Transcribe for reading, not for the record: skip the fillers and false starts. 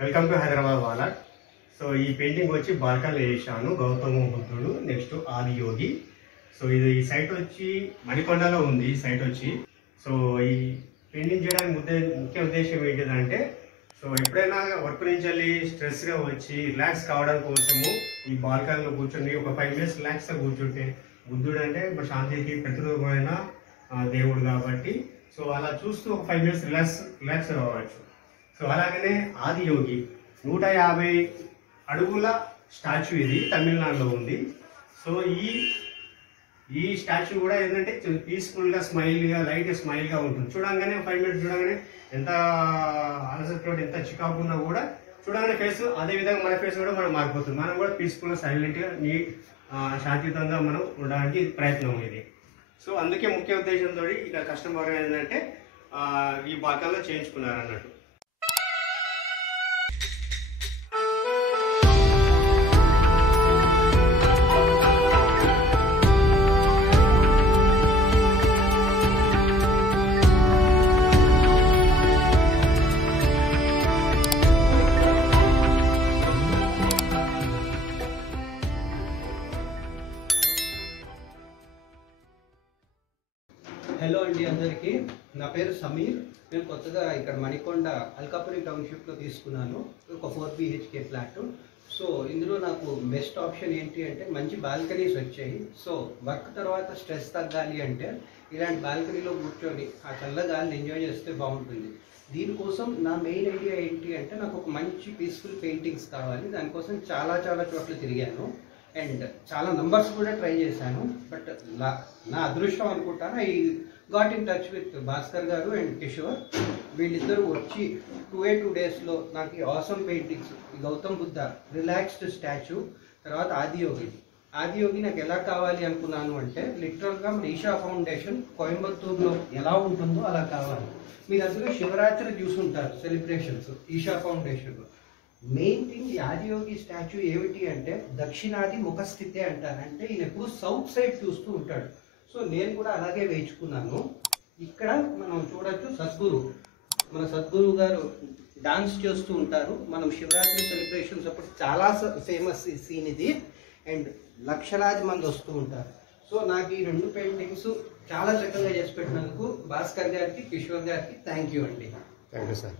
Welcome to Hyderabad వాలక్. So ఈ painting వచ్చి బాల్కన్లో వేసాను. గౌతమ బుద్ధుడు, నెక్స్ట్ ఆదియోగి. సో ఇది ఈ సైట్ వచ్చి మణికొండలో ఉంది. ఈ సైట్ వచ్చి సో ఈ పెయింటింగ్ చేయడానికి ముఖ్య ఉద్దేశం ఏంటిదంటే, సో ఎప్పుడైనా వర్క్ నుంచి వెళ్ళి స్ట్రెస్గా వచ్చి రిలాక్స్ కావడం కోసము ఈ బాల్కన్లో కూర్చొని ఒక 5 మినిట్స్ రిలాక్స్గా కూర్చుంటే, బుద్ధుడు అంటే మన శాంతికి ప్రతిరూపమైన దేవుడు కాబట్టి సో అలా చూస్తూ ఒక 5 మినిట్స్ రిలాక్స్ అవ్వచ్చు. సో అలాగనే ఆదియోగి 150 అడుగుల స్టాచ్యూ, ఇది తమిళనాడులో ఉంది. సో ఈ స్టాచ్యూ కూడా ఏంటంటే పీస్ఫుల్గా స్మైల్గా లైట్ స్మైల్గా ఉంటుంది. చూడంగానే 5 మినిట్స్ చూడగానే ఎంత అలసటతో ఎంత చికాకు ఉన్నా కూడా చూడగానే ఫేస్ అదే విధంగా మన ఫేస్ కూడా మనం మారిపోతుంది. మనం కూడా పీస్ఫుల్గా సైలెంట్గా శాంతియుతంగా మనం ఉండడానికి ప్రయత్నం ఇది. సో అందుకే ముఖ్య ఉద్దేశంతో ఇక్కడ కస్టమర్ ఏంటంటే ఈ బాల్కన్లో చేయించుకున్నారు అన్నట్టు. హలో అండి అందరికీ, నా పేరు సమీర్. నేను కొత్తగా ఇక్కడ మణికొండ అల్కాపురి టౌన్షిప్లో తీసుకున్నాను ఒక 4 BHK ఫ్లాట్. సో ఇందులో నాకు బెస్ట్ ఆప్షన్ ఏంటి అంటే మంచి బాల్కనీస్ వచ్చాయి. సో వర్క్ తర్వాత స్ట్రెస్ తగ్గాలి అంటే ఇలాంటి బాల్కనీలో కూర్చొని ఆ చల్లగాలిని ఎంజాయ్ చేస్తే బాగుంటుంది. దీనికోసం నా మెయిన్ ఐడియా ఏంటి అంటే నాకు ఒక మంచి పీస్ఫుల్ పెయింటింగ్స్ కావాలి. దానికోసం చాలా చోట్ల తిరిగాను అండ్ చాలా నంబర్స్ కూడా ట్రై చేశాను. బట్ నా అదృష్టం అనుకుంటాను, I got in touch with Bhaskar గారు అండ్ కిషోర్. వీళ్ళిద్దరూ వచ్చి 2 డేస్లో నాకు ఈ ఆసమ్ పెయింటింగ్స్, ఈ గౌతమ్ బుద్ధ రిలాక్స్డ్ స్టాచ్యూ, తర్వాత ఆదియోగి నాకు ఎలా కావాలి అనుకున్నాను అంటే లిటరల్గా మన ఈషా ఫౌండేషన్ కోయంబత్తూరులో ఎలా ఉంటుందో అలా కావాలి. మీరు అందులో శివరాత్రి చూసుంటారు సెలబ్రేషన్స్ ఈషా ఫౌండేషన్లో. మెయిన్ థింగ్ ఈ ఆదియోగి స్టాచ్యూ ఏమిటి అంటే దక్షిణాది ముఖస్థితే అంటారు. అంటే ఈయన ఎప్పుడు సౌత్ సైడ్ చూస్తూ ఉంటాడు. సో నేను కూడా అలాగే వేయించుకున్నాను. ఇక్కడ మనం చూడొచ్చు మన సద్గురు గారు డాన్స్ చేస్తూ ఉంటారు. మనం శివరాత్రి సెలబ్రేషన్స్ అప్పుడు చాలా ఫేమస్ ఈ సీన్ ఇది అండ్ లక్షలాది మంది వస్తూ ఉంటారు. సో నాకు ఈ 2 పెయింటింగ్స్ చాలా చక్కగా చేసి పెట్టినందుకు భాస్కర్ గారికి, కిషోర్ గారికి థ్యాంక్ యూ అండి. Thank you sir.